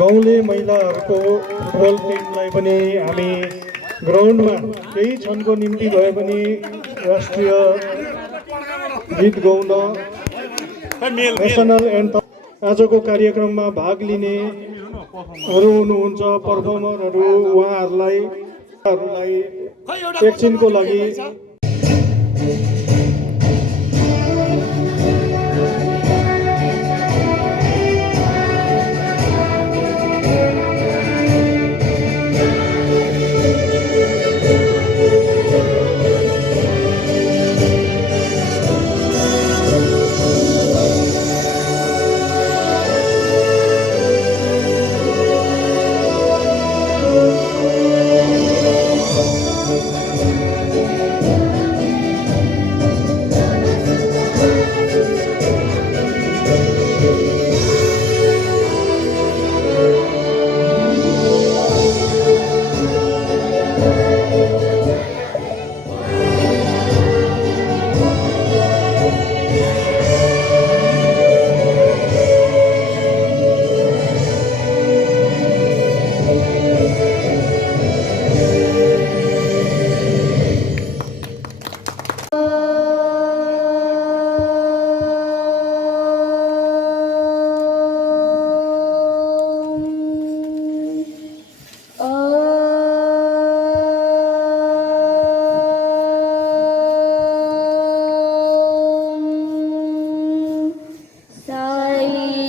गाउँले महिलाहरूको फुटबल टिमलाई पनि हामी ग्राउन्डमा केही क्षणको निम्ति भए पनि राष्ट्रिय गीत गाउन नेसनल एन्थम आजको कार्यक्रममा भाग लिनेहरू हुनुहुन्छ पर्फर्मरहरू उहाँहरूलाई एकछिनको लागि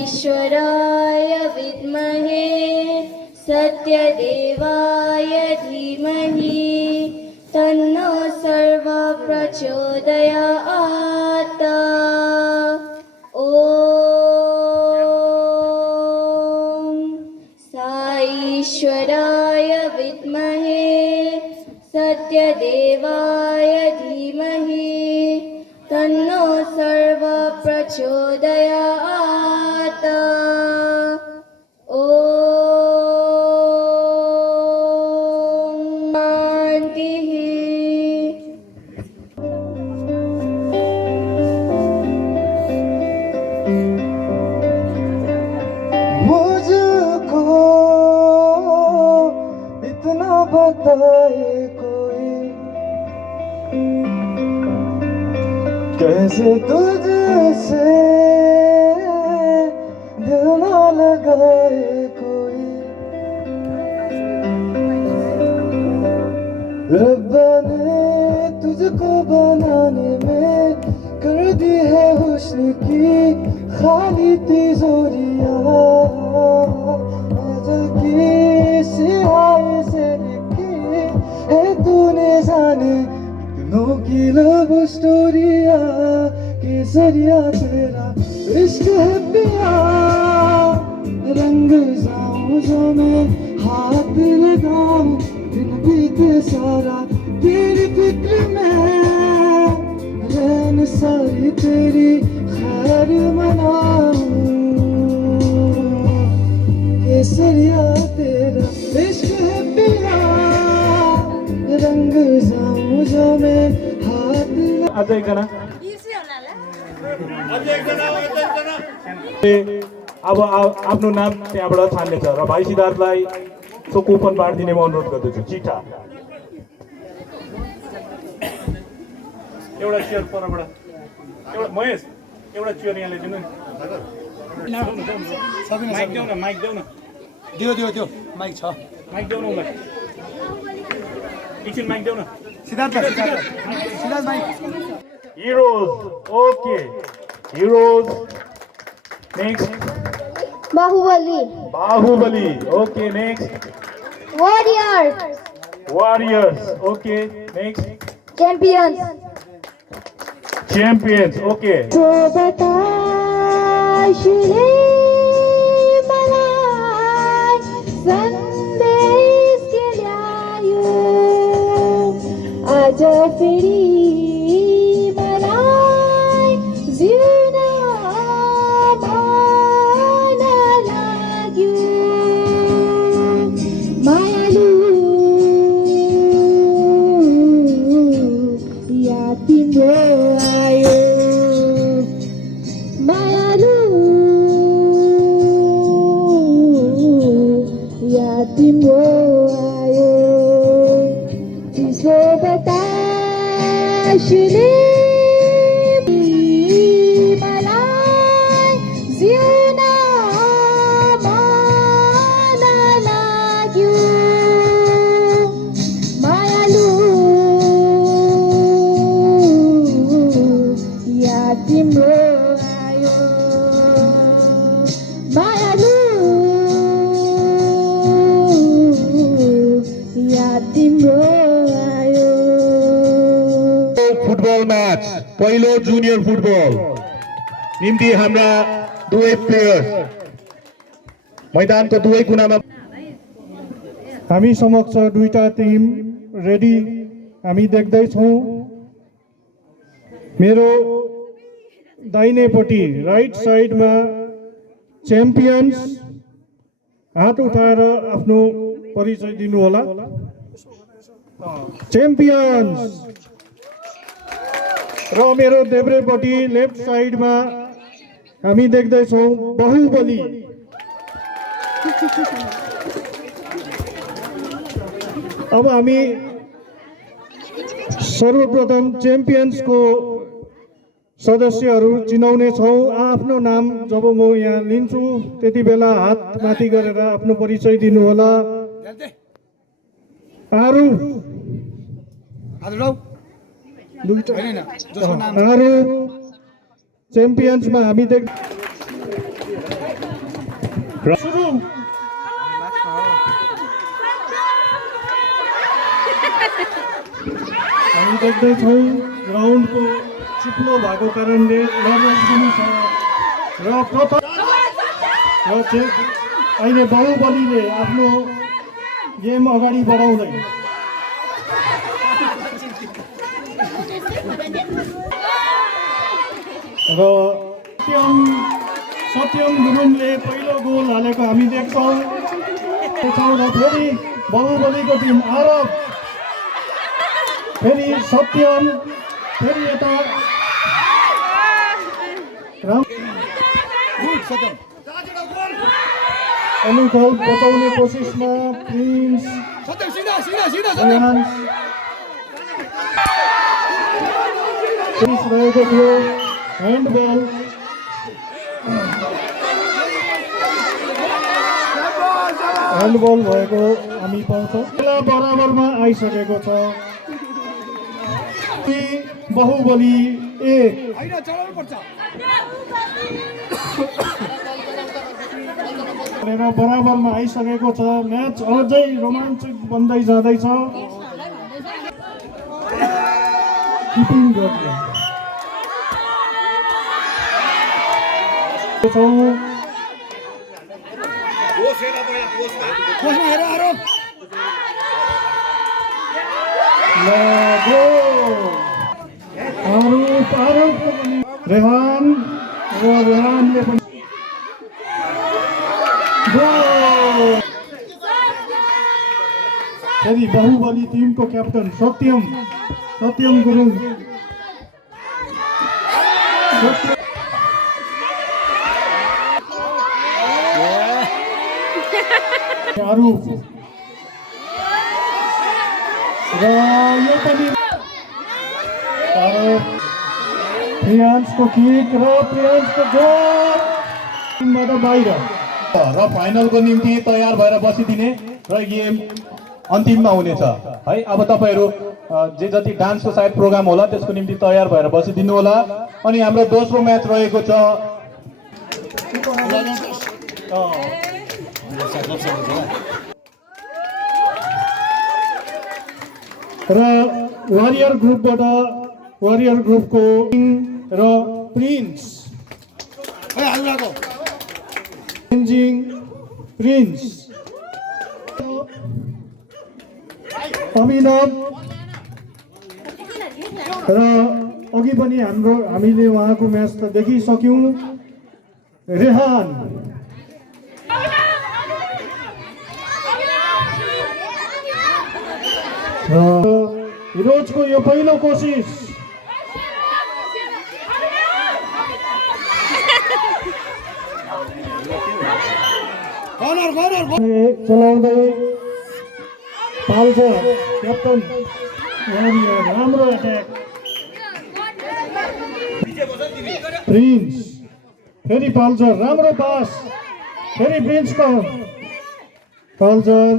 ईश्वराय विद्महे सत्यदेवाय धीमहि तन्नो सर्वः प्रचोदयात्। ॐ ईश्वराय विद्महे सत्यदेवाय धीमहि तन्नो सर्वः प्रचोदयात्। ॐ शान्तिः। मुझको इतना बताए कोई कैसे तुझसे दिल ना लगाए कोई। रब्बा ने तुझको बनाने में कर दी है हुस्न की खाली तिजोरियां। अजल की सिहाई से लिखी है तूने जाने दिनों की लव स्टोरिया। केसरिया तेरा इश्क है पिया रंग जाऊं जो मैं हाथ लगाऊं दिन बीते सारा तेरी फिक्र में रहन सारी तेरी खैर मनाऊं। केसरिया तेरा इश्क है पिया रंग जाऊं जो मैं हाथ आज एकजना अब आफ्नो नाम त्यहाँबाट छान्नेछ र भाइ सिद्धार्थलाई सो कुपन बाँडिदिने म अनुरोध गर्दछु चिठा एउटा चियर परबाट एउटा महेश एउटा चियर यहाँ ल्याइदिनु माइक देऊ न माइक देऊ न दियो माइक छ माइक देऊ न उसलाई एकछिन माइक देऊ न Siddharth mic Heroes. Okay. Heroes. Next. Bahubali. Bahubali. Okay. Next. Warriors. Warriors. Okay. Next. Champions. Champions. Okay. तो बताश रे मलाई संदेश के ल्यायो आज फेरि मलाई जिउन मन लाग्यो मायालु याद तिम्रो आयो मायालु याद तिम्रो आयो चिसो बतासले मलाई जिउन मन लाग्यो मायालु याद तिम्रो आयो मायालु याद तिम्रो आयो फुटबल मैच पहिलो जुनियर फुटबल निम्ति हाम्रा दुवै प्लेयर्स मैदानको दुवै कुनामा हामी समक्ष दुईटा टिम रेडी हामी देख्दैछौँ मेरो दाहिनेपट्टि राइट साइडमा च्याम्पियन्स हात उठाएर आफ्नो परिचय दिनुहोला च्याम्पियन्स र मेरो देब्रेपट्टि लेफ्ट साइडमा हामी देख्दैछौँ बाहुबली अब हामी सर्वप्रथम च्याम्पियन्सको सदस्यहरू चिनाउने छौँ आफ्नो नाम जब म यहाँ लिन्छु त्यति बेला हात माथि गरेर आफ्नो परिचय दिनुहोला आरु आरु च्याम्पियन्समा हामी हामी देख्दैछौँ ग्राउन्डको चिप्लो भएको कारणले नर्भस पनि छ र प्रथम अहिले बाहुबलीले आफ्नो गेम अगाडि बढाउँदै र सत्यम गुरुङले पहिलो गोल हालेको हामी देख्छौँ र फेरि बाहुबलीको टिम आरब फेरि सत्यम फेरि यता अनुकूल बचाउने कोसिसमा प्रिन्स रहेको थियो ह्यान्डबल भएको हामी पाउँछौँ खेला बराबरमा आइसकेको छ बाहुबली बराबरमा आइसकेको छ म्याच अझै रोमाञ्चक बन्दै जाँदैछ किपिङ गर्ने रेहानले पनि फेरि बाहुबली टिमको क्याप्टन सत्यम गुरुङ अरू र यो पनि प्रियान्सको किक र प्रियान्सको गोल टिमबाट बाहिर र फाइनलको निम्ति तयार भएर बसिदिने र गेम अन्तिममा हुनेछ है। अब तपाईँहरू जे जति डान्सको सायद प्रोग्राम होला त्यसको निम्ति तयार भएर बसिदिनु होला। अनि हाम्रो दोस्रो म्याच रहेको छ र वारियर ग्रुपबाट वारियर ग्रुपको र प्रिन्स प्रिन्स अभिनव र अघि पनि हामीले उहाँको म्याच त देखिसक्यौँ। रेहान र हिरोजको यो पहिलो कोसिस चलाउँदै पाल्छ क्याप्टन राम्रो एट्याक प्रिन्स फेरि पाल्चर राम्रो पास फेरि प्रिन्सको पाल्चर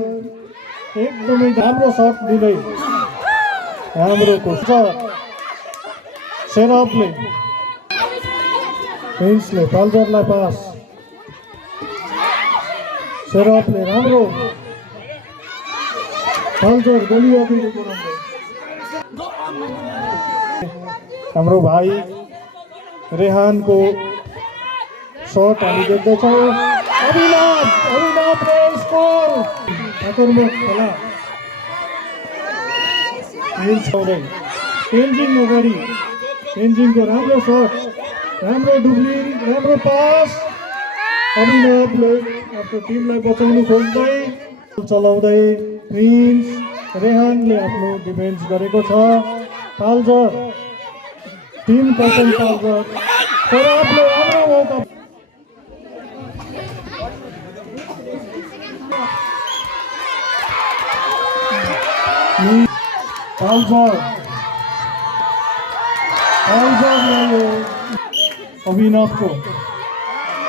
एकदमै राम्रो सट दिँदै राम्रो कोसिस सेरपले प्रिन्सले पाल्चरलाई पास सेरपले राम्रो पाल्चर गोली अघि हाम्रो भाइ रेहानको शट हामी देख्दैछौँ। अभिनव स्कोर आक्रमक खेला तेन्जिङ अगाडि तेन्जिङको राम्रो सट राम्रो डुब्लिङ राम्रो पास अभिनवले आफ्नो टिमलाई बचाउनु खोज्दै चलाउँदै प्रिन्स रेहानले आफ्नो डिफेन्स गरेको छ। पाल्जर टिम क्याप्टन पाल्जर सराफले राम्रो मौका पाल्जर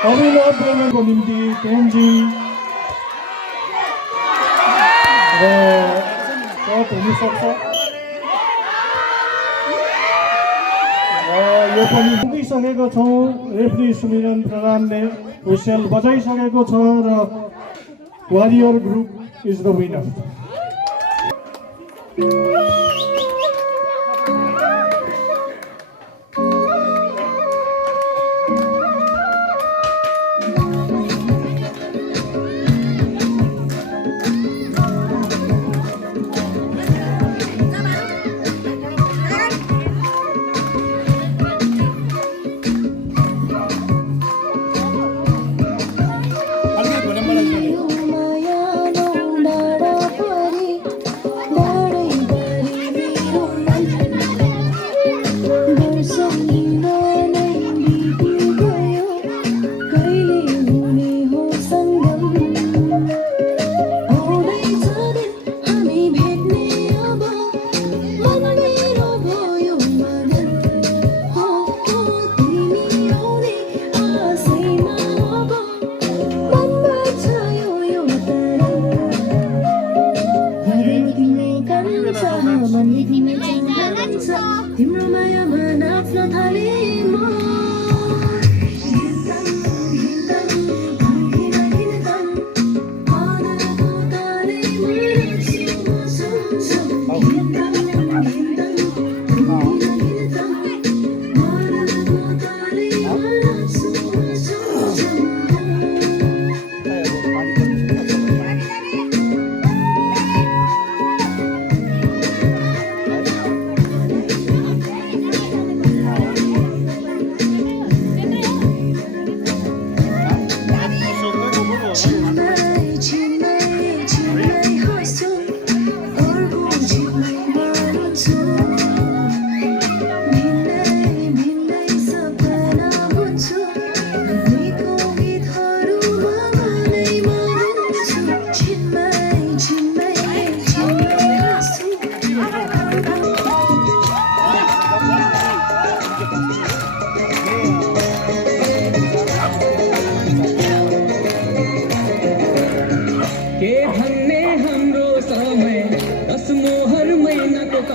अभिनवको निम्ति तेन्जिङ र शट हुनसक्छ र यो पनि पुगिसकेको छौँ। रेफ्री सुमिरन प्रधानले हुइसेल बजाइसकेको छ र warrior group is the winner.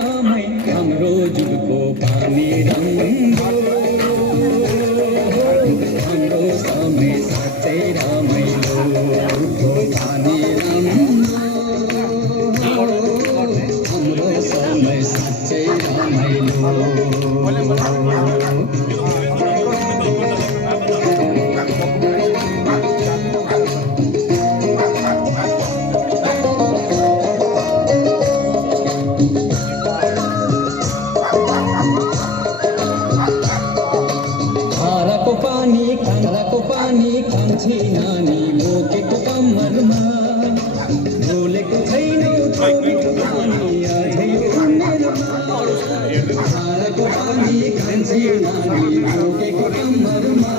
रामै हाम्रो जुगको पानी रङ्गो हाम्रो समय साँच्चै रमाइलो पानी रङ्गो हाम्रो समय साँच्चै रमाइलो धाराको पानी खान्छे नानी बोकेको कम्मरमा भुलेको छैनौ छोरीको पानी अझै उमेरमा धाराको पानी खान्छे नानी बोकेको कम्मरमा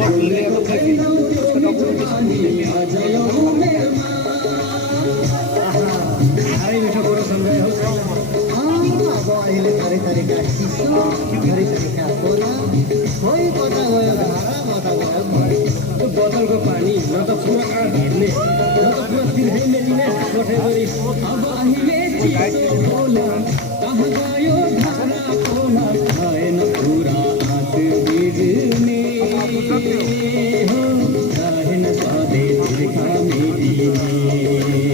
भुलेको छैनौ छोरीको पानी अझै उमेरमा साह्रै मिठो कुरो सम्झायो अब अहिले थरी थरीका चिसो थरी थरीका कोला खोइ कता गयो धारा कता गयो त्यो बोतलको पानी न त पुरा हेर्ने न त पुरा पिल्दै मेलिने कोठे गरी अब अहिले चिसो होला कहाँ गयो धारा खोला भएन पुरा हात बिग्ने हो रहेन सधैँ तिर्खा मेलिने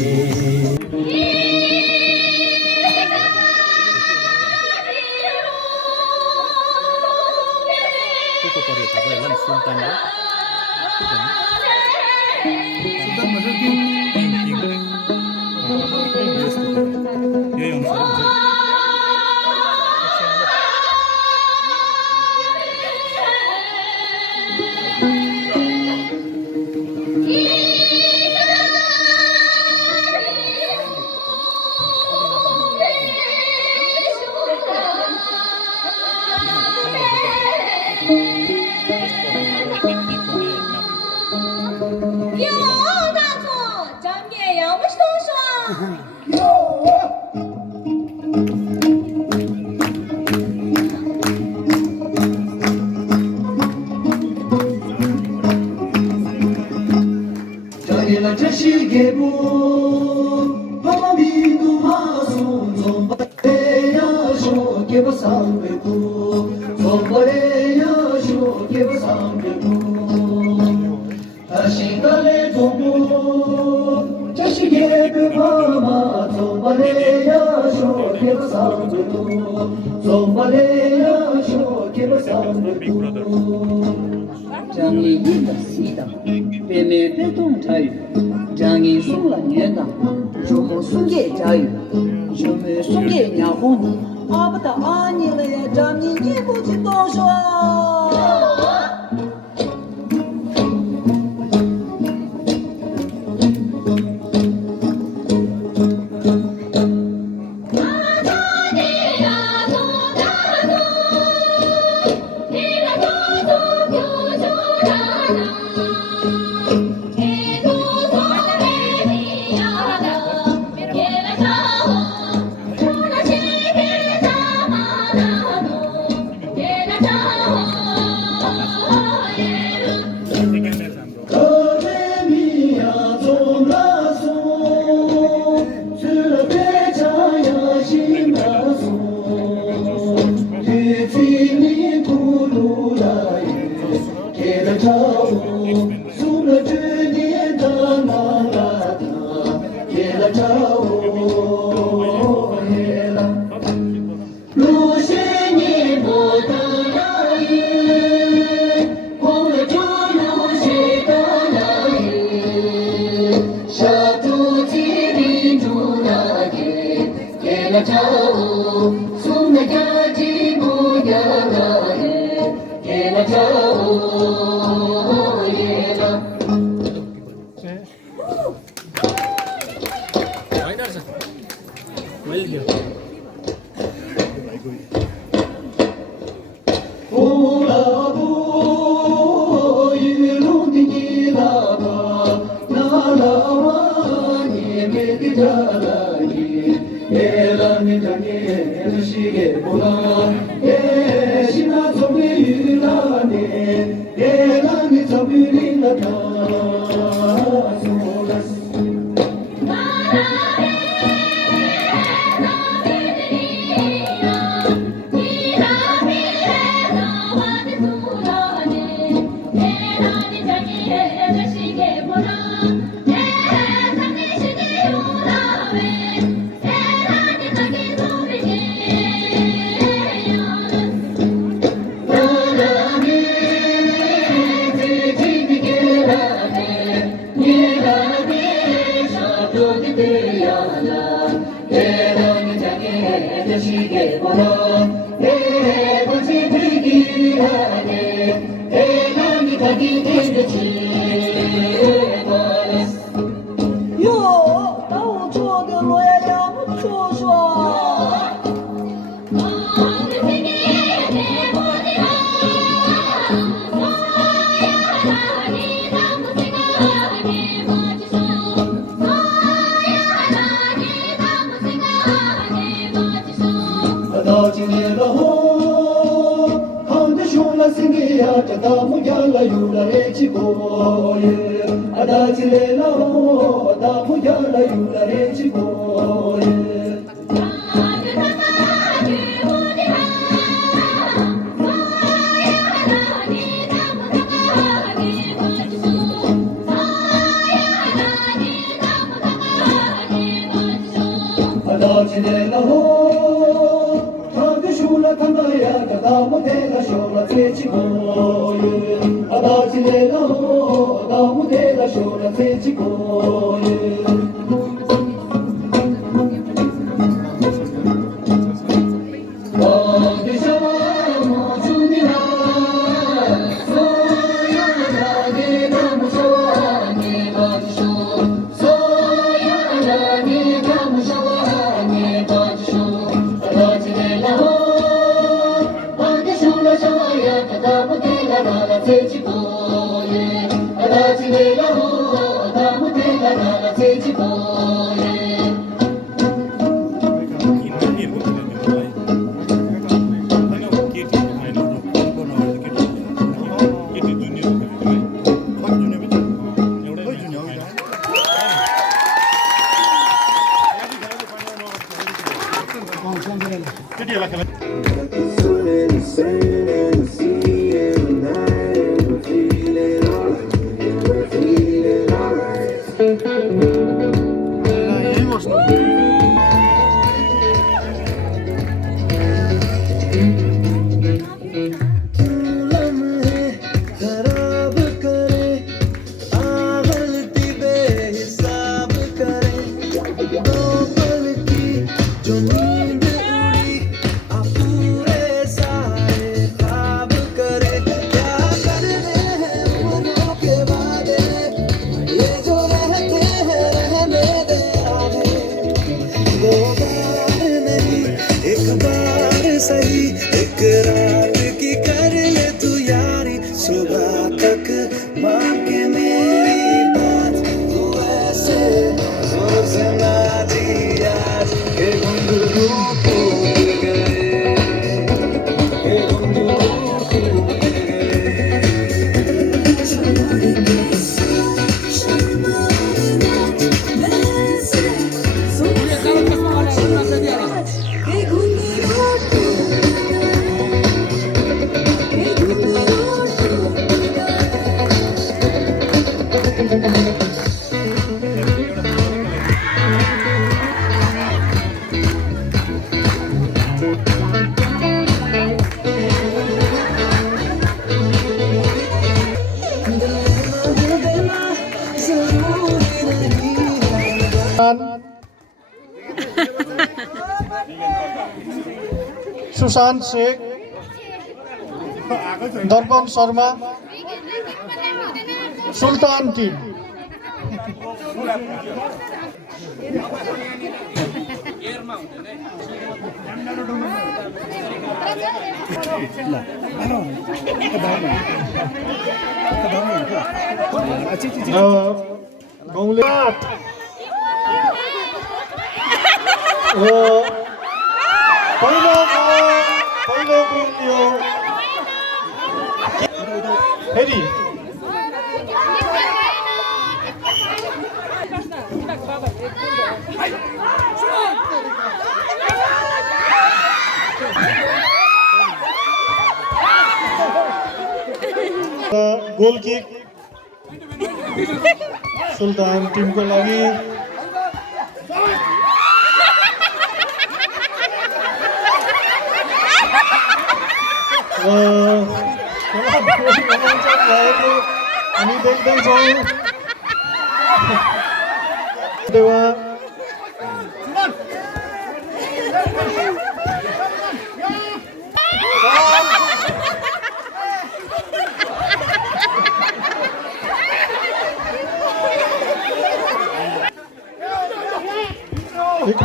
장이 이다시다 배매 배동 자유 장이 송란연다 조모 순계 자유 조모 순계 냐호니 아버다 아니래 장이 니부지 도서 시계 보러 해보지 들기하네 해남이 가기 되겠지哟，那我做个罗呀呀，我做说。到今年了吼，看的熊了心个呀，这大木呀了有了一起过耶。到今年了吼，大木呀了有了一起过耶。到今年了吼，看的熊了看的呀，这大木的了熊了在一起过耶。到今年了吼，大木的了熊了在一起过耶。我的小娃我祝你好，所有的你看不说，你把你说，所有的你看不说。सुशांत शेख, दर्पण शर्मा, सुल्तान टीम। पहिलो गुण यो फेरि गोल किक सुल्तान टिमको लागि हामी देख्दैछौँ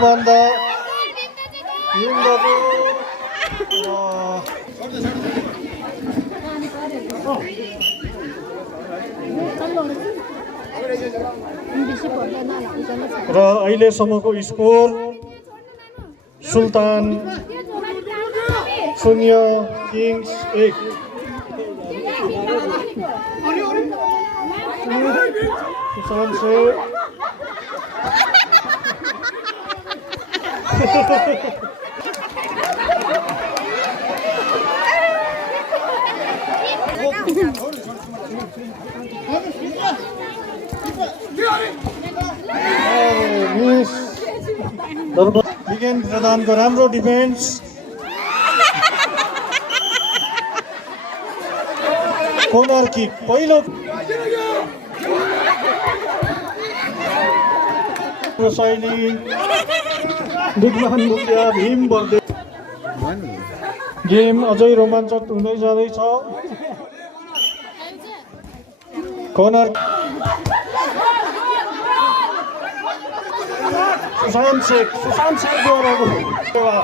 Sumanda, Yundaku, र अहिलेसम्मको स्कोर सुल्तान 0 किङ्स 1 सुशान्त से मिस विज्ञान प्रधानको राम्रो डिफेन्स कोर्नर किक पहिलो शैली विज्ञान मुखिया भीम बर्दे गेम अझै रोमाञ्चक हुँदै जाँदैछ कोर्नर सुशान्त शेखद्वाराको सेवा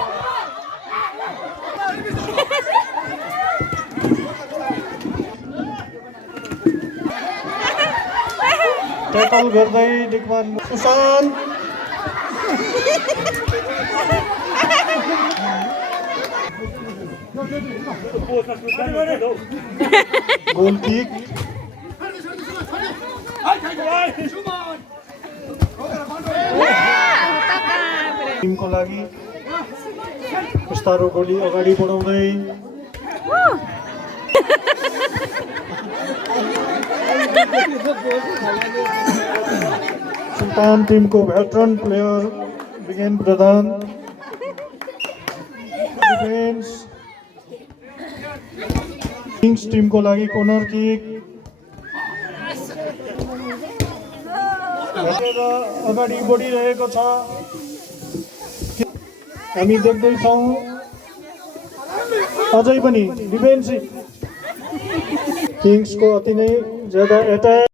ट्याकल गर्दै डिकमान सुशान्त गोल किक टिमको लागि बिस्तारो गोली अगाडि बढाउँदै सुल्तान टिमको भेटरन प्लेयर विज्ञान प्रधान डिफेन्स किङ्स टिमको लागि कोर्नर किक अगाडि बढिरहेको छ हामी देख्दैछौँ अझै पनि डिफेन्सिभ किङ्सको अति नै ज्यादा एट्याक